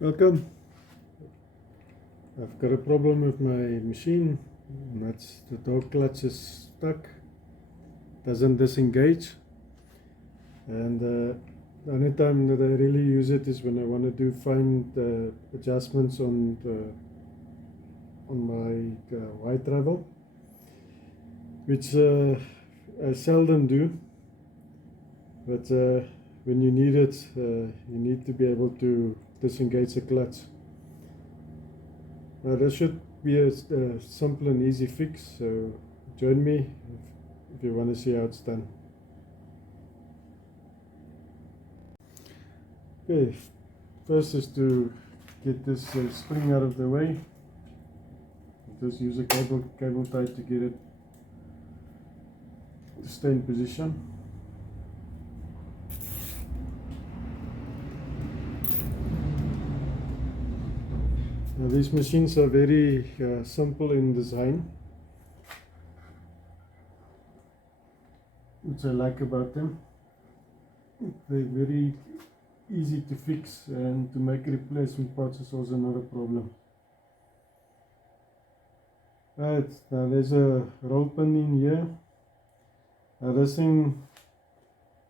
Welcome. I've got a problem with my machine, and that's the door clutch is stuck, doesn't disengage, and the only time that I really use it is when I want to do fine adjustments on my Y travel, which I seldom do, but when you need it, you need to be able to disengage the clutch. Now this should be a simple and easy fix, so join me if you want to see how it's done. Okay, first is to get this spring out of the way. Just use a cable tie to get it to stay in position. Now these machines are very simple in design, which I like about them. They're very easy to fix, and to make replacement parts is also not a problem. Right, now there's a roll pin in here. Now this thing,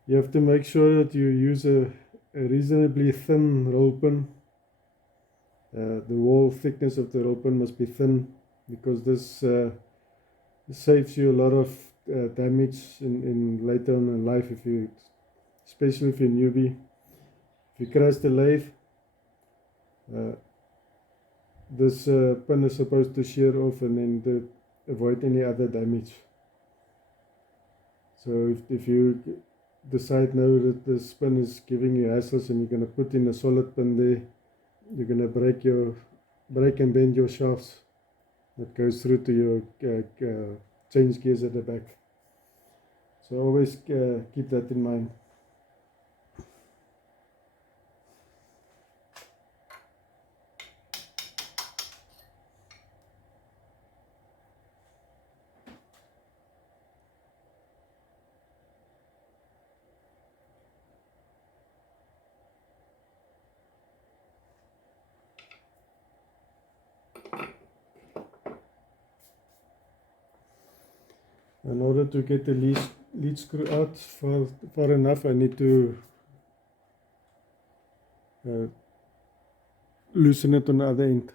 you have to make sure that you use a reasonably thin roll pin. The wall thickness of the roll pin must be thin, because this saves you a lot of damage in later on in life, especially if you're newbie. If you crash the lathe, this pin is supposed to shear off and then to avoid any other damage. So if you decide now that this pin is giving you hassles and you're going to put in a solid pin there, you're going to break and bend your shafts that goes through to your change gears at the back. So always keep that in mind. In order to get the lead screw out far enough, I need to loosen it on the other end.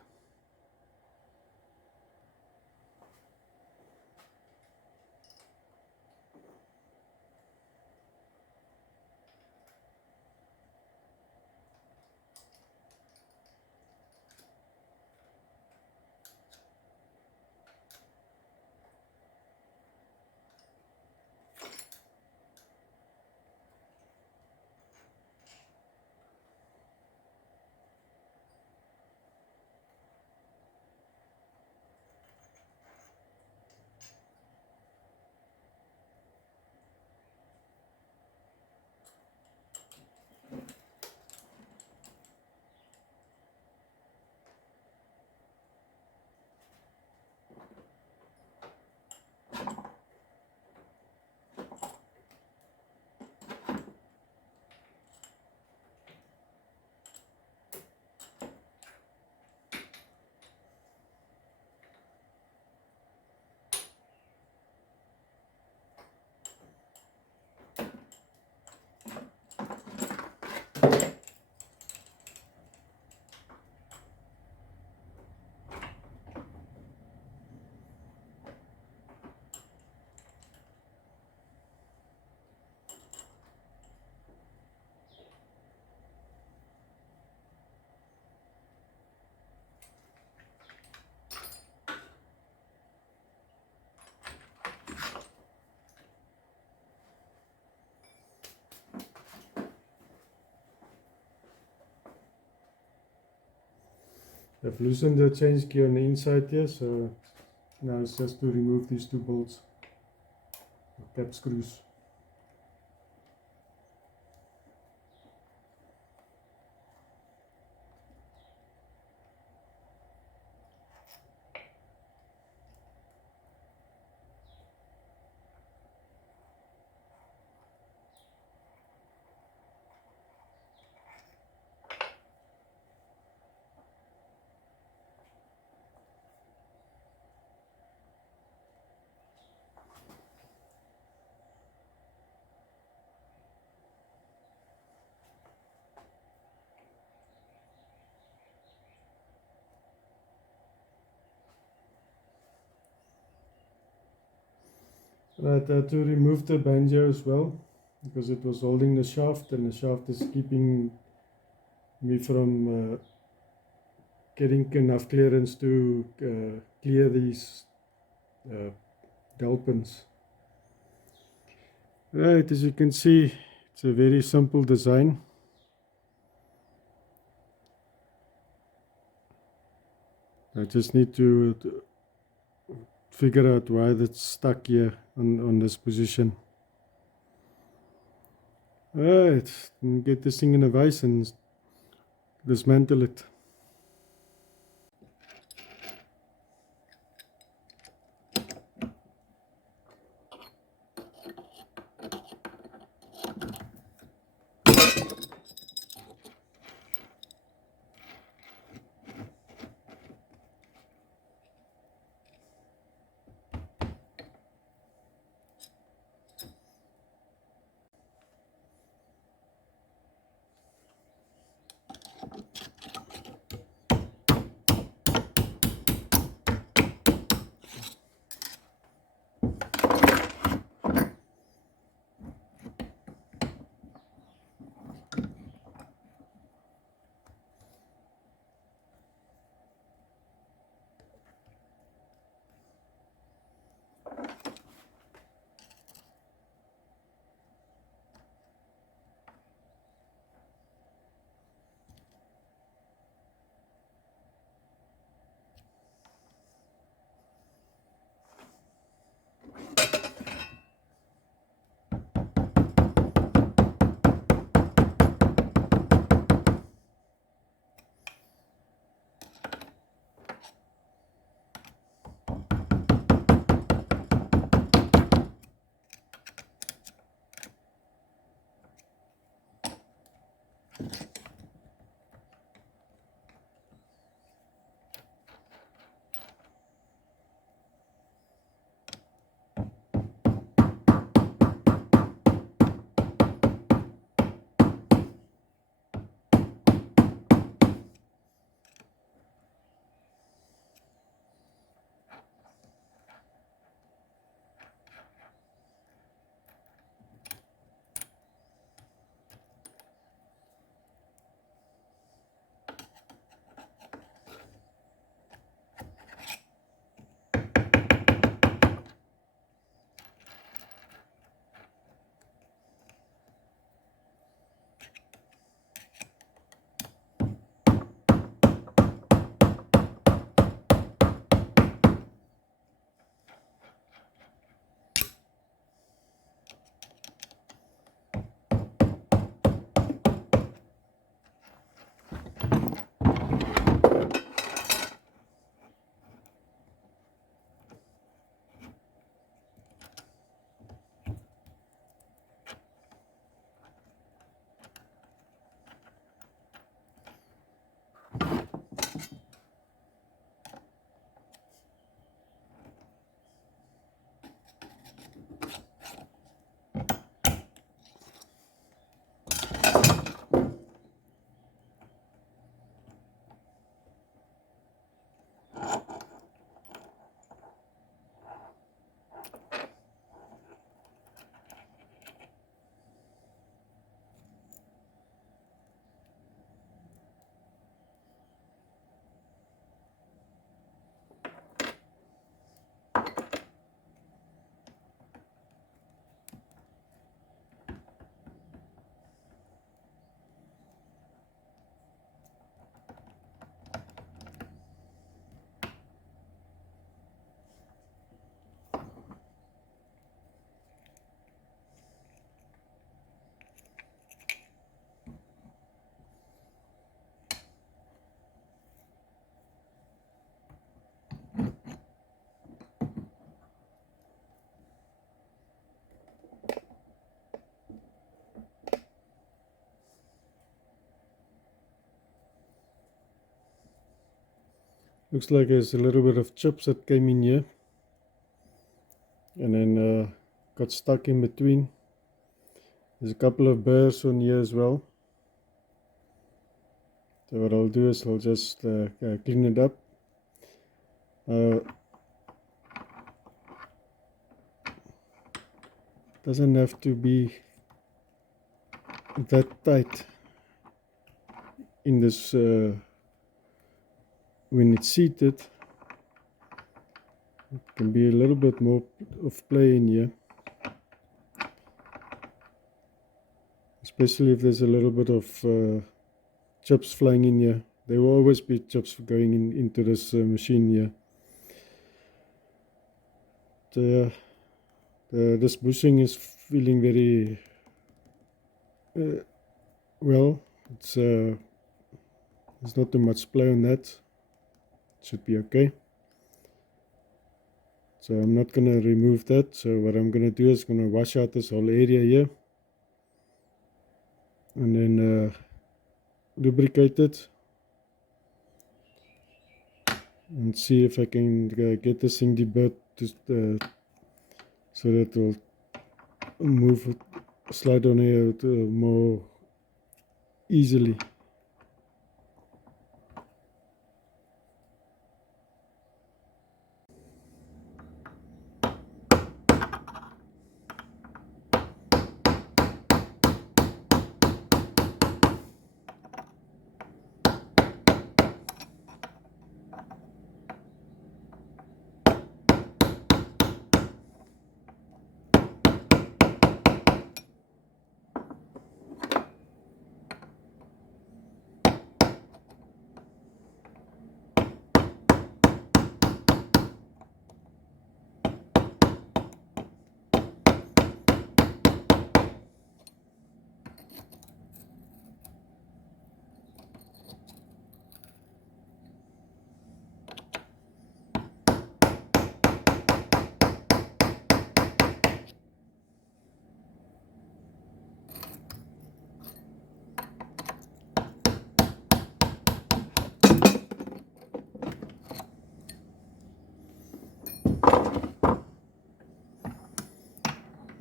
I've loosened the change gear on the inside here, so now it's just to remove these two bolts, cap screws. Right, I had to remove the banjo as well because it was holding the shaft, and the shaft is keeping me from getting enough clearance to clear these dowel pins. Right, as you can see, it's a very simple design. I just need to figure out why that's stuck here on this position. Alright, get this thing in a vise and dismantle it. Looks like there's a little bit of chips that came in here and then got stuck in between. There's a couple of burrs on here as well. So what I'll do is I'll just clean it up. doesn't have to be that tight in this when it's seated. It can be a little bit more of play in here, especially if there's a little bit of chips flying in here. There will always be chips going into this machine here. This bushing is feeling very well. There's not too much play on that. It should be okay. So I'm not going to remove that. So what I'm going to do is going to wash out this whole area here, and then lubricate it and see if I can get this thing deburred so that it will move, slide on here more easily.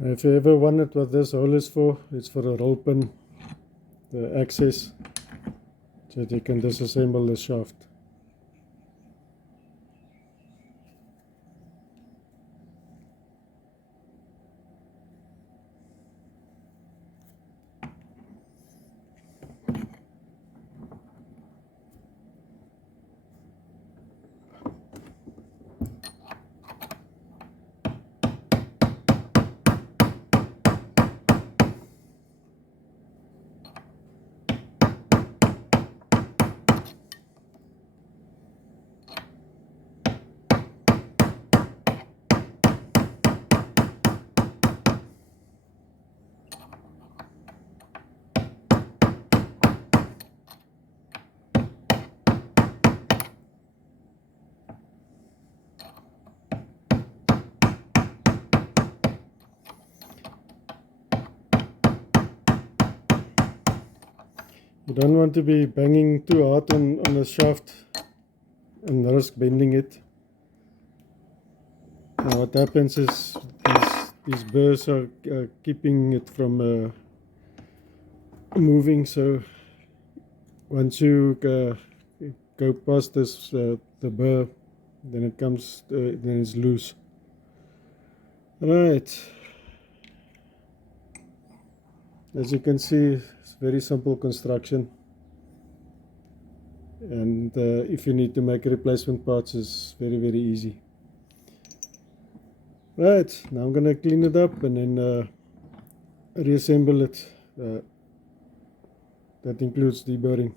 If you ever wondered what this hole is for, it's for the roll pin, the access, so that you can disassemble the shaft. You don't want to be banging too hard on the shaft and risk bending it. Now what happens is these burrs are keeping it from moving, so once you go past this the burr, then it comes then it's loose. Right, as you can see, it's very simple construction, and if you need to make replacement parts, it's very easy. Right, now I'm gonna clean it up and then reassemble it. That includes deburring.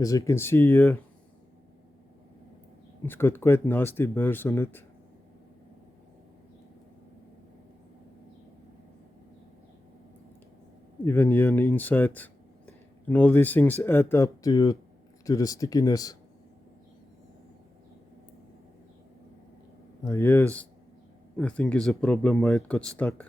As you can see here, it's got quite nasty burrs on it. Even here on the inside, and all these things add up to the stickiness. Here's, I think, is a problem why it got stuck.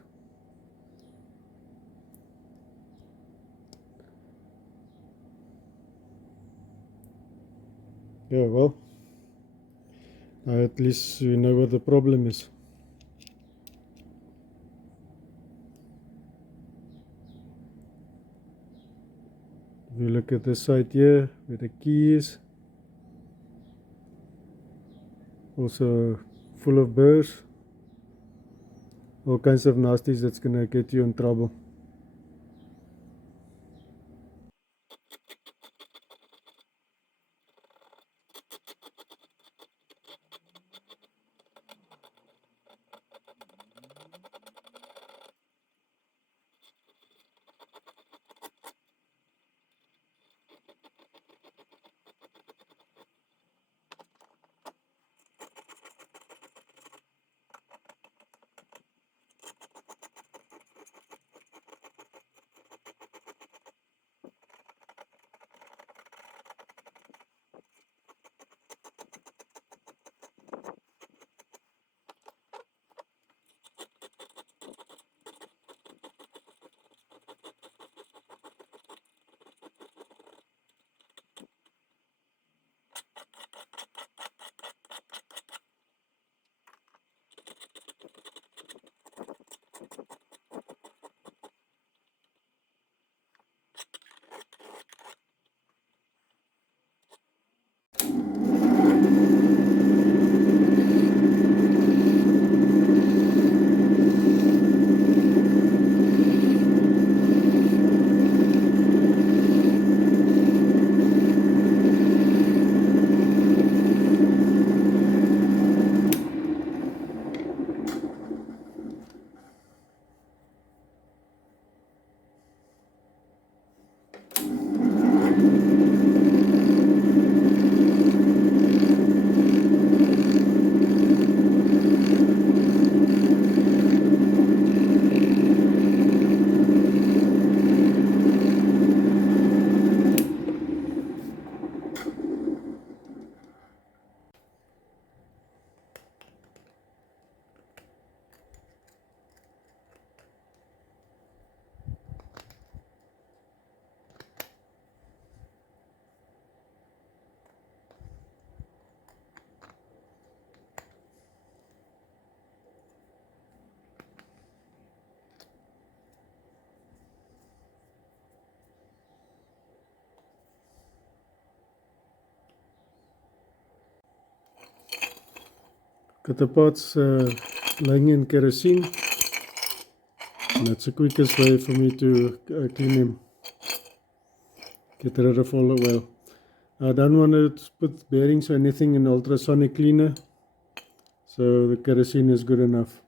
Yeah, well, at least you know what the problem is. If you look at this side here where the key is, also full of burrs, all kinds of nasties that's gonna get you in trouble. Got the parts lying in kerosene, and that's the quickest way for me to clean them, get rid of all the oil. I don't want to put bearings or anything in ultrasonic cleaner, so the kerosene is good enough.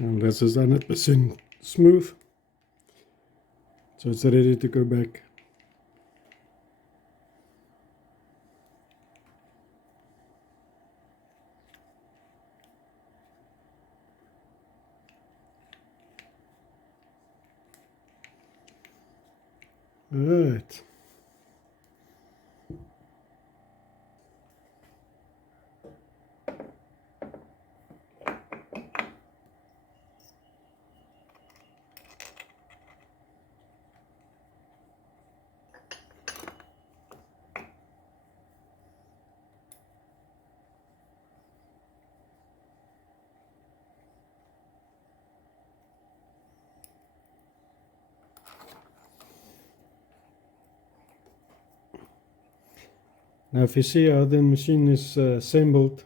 And this is 100% smooth, so it's ready to go back. Alright. Now if you see how the machine is assembled,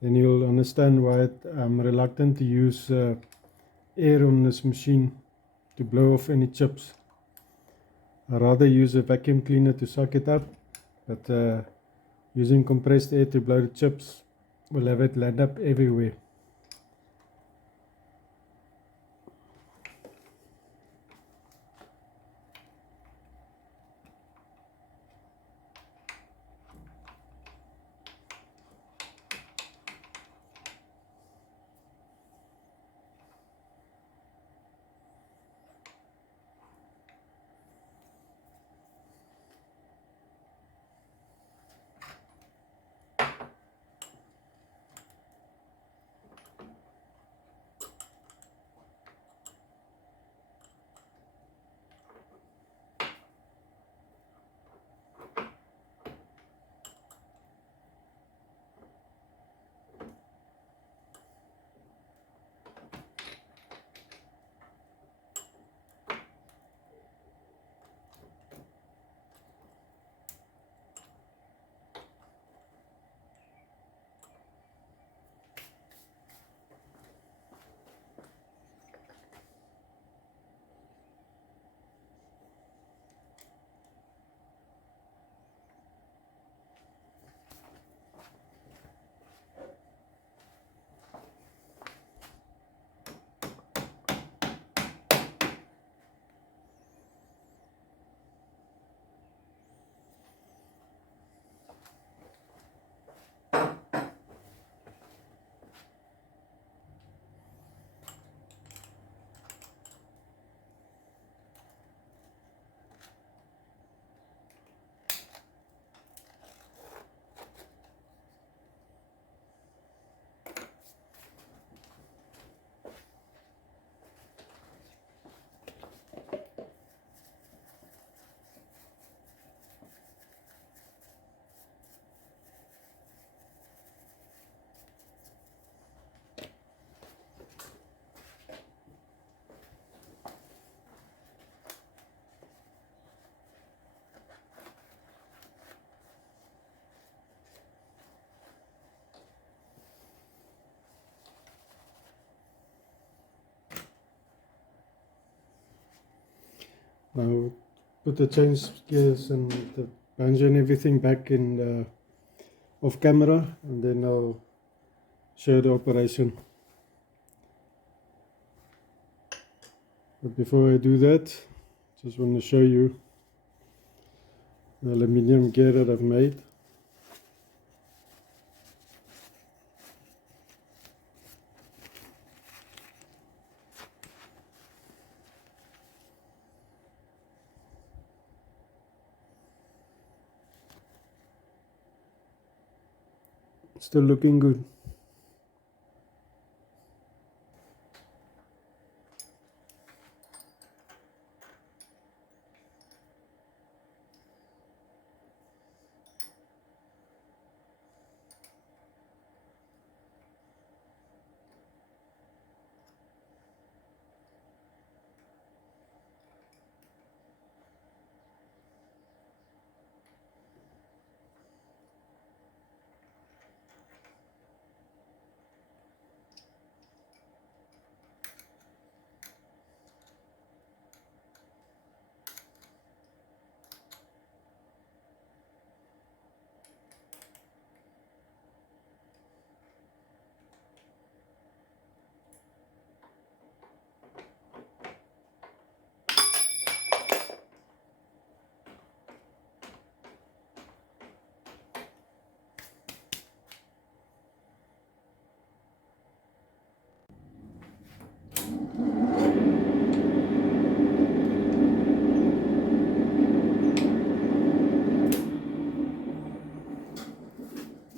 then you'll understand why I'm reluctant to use air on this machine to blow off any chips. I'd rather use a vacuum cleaner to suck it up, but using compressed air to blow the chips will have it land up everywhere. I'll put the change gears and the banjo and everything back in off camera, and then I'll show the operation. But before I do that, just want to show you the aluminium gear that I've made. Still looking good.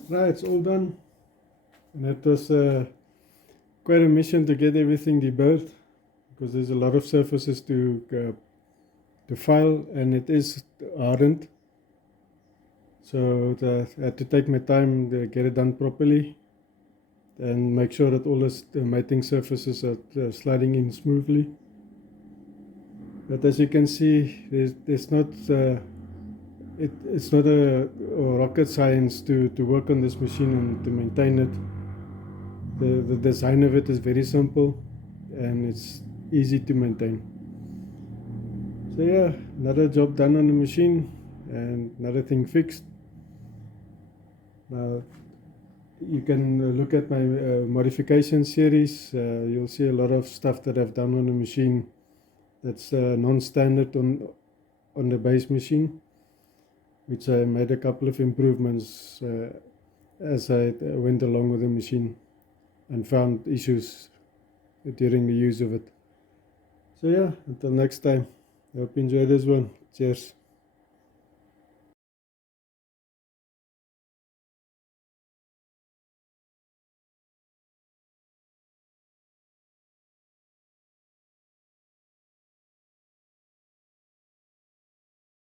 Right, it's all done. And it was quite a mission to get everything deburred, because there's a lot of surfaces to file, and it is hardened. So I had to take my time to get it done properly and make sure that all the mating surfaces are sliding in smoothly. But as you can see, there's not it's not a rocket science to work on this machine and to maintain it. The design of it is very simple and it's easy to maintain. So yeah, another job done on the machine and another thing fixed. Now you can look at my modification series. You'll see a lot of stuff that I've done on the machine that's non-standard on the base machine, which I made a couple of improvements as I went along with the machine and found issues during the use of it. So yeah, until next time, I hope you enjoy this one. Cheers.